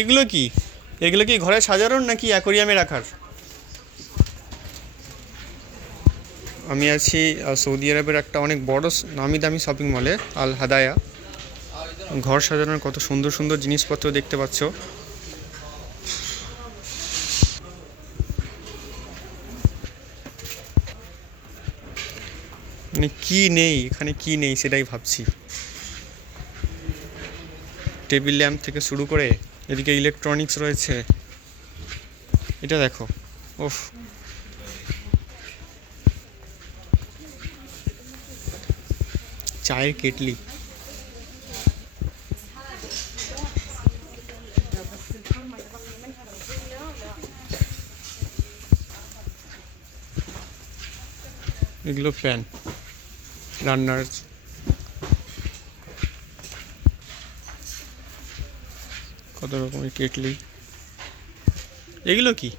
এগুলো কি? এগুলো কি ঘরে সাজানোর নাকি অ্যাকোরিয়ামে রাখার? আমি আছি সৌদি আরবের একটা অনেক বড় নামি দামি শপিং মলে, আল হাদায়া। ঘর সাজানোর কত সুন্দর সুন্দর জিনিসপত্র দেখতে পাচ্ছ। মানে কি নেই এখানে, কি নেই সেটাই ভাবছি। টেবিল ল্যাম্প থেকে শুরু করে এদিকে ইলেকট্রনিক্স রয়েছে। এটা দেখো, ওফ, চায়ের কেটলি। এগুলো প্যান রান্নার। কত রকমের কেটলি। এগুলো কি?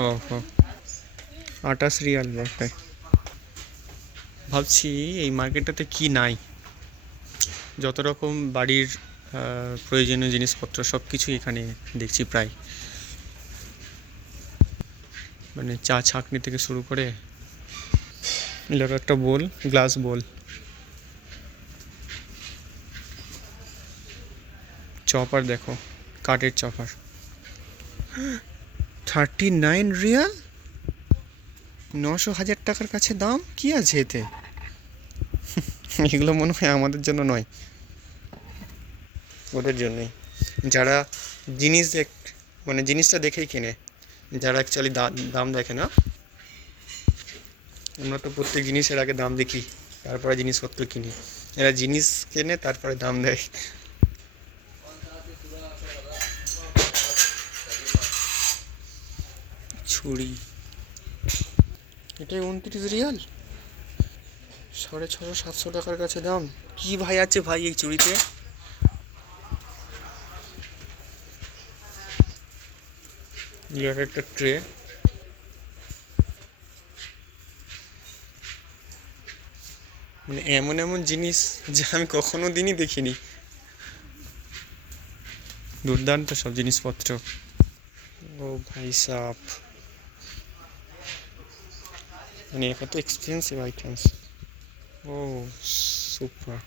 ও হো, 28 রিয়াল একটাই। ভাবছি এই মার্কেটটাতে কি নাই। যত রকম বাড়ির প্রয়োজনীয় জিনিসপত্র সব কিছুই এখানে দেখছি প্রায়। মানে চা ছাঁকনি থেকে শুরু করে। এলাকা একটা বোল, গ্লাস বোল। চপার দেখো, কাঠের চপার। 39 রিয়াল, 900,000 টাকার কাছে দাম। কি আছে এতে? এগুলো মনে হয় আমাদের জন্য নয়, ওদের জন্যই। যারা জিনিস মানে জিনিসটা দেখেই কেনে, যারা অ্যাকচুয়ালি দাম দেখে না। আমরা তো প্রত্যেক জিনিসের আগে দাম দেখি, তারপরে জিনিসপত্র কিনি। এরা জিনিস কেনে তারপরে দাম দেয়। ছুরি, এটাই 29 রিয়াল, 650-700 টাকার কাছে দাম। কি ভাই আছে ভাই এই চুড়িতে? একটা ট্রে। মানে এমন এমন জিনিস যা আমি কখনো দিনই দেখিনি। দুর্দান্ত সব জিনিসপত্র। ও ভাই সাব, মানে কত এক্সপেন্সিভ আইটেমস। ও সুপার।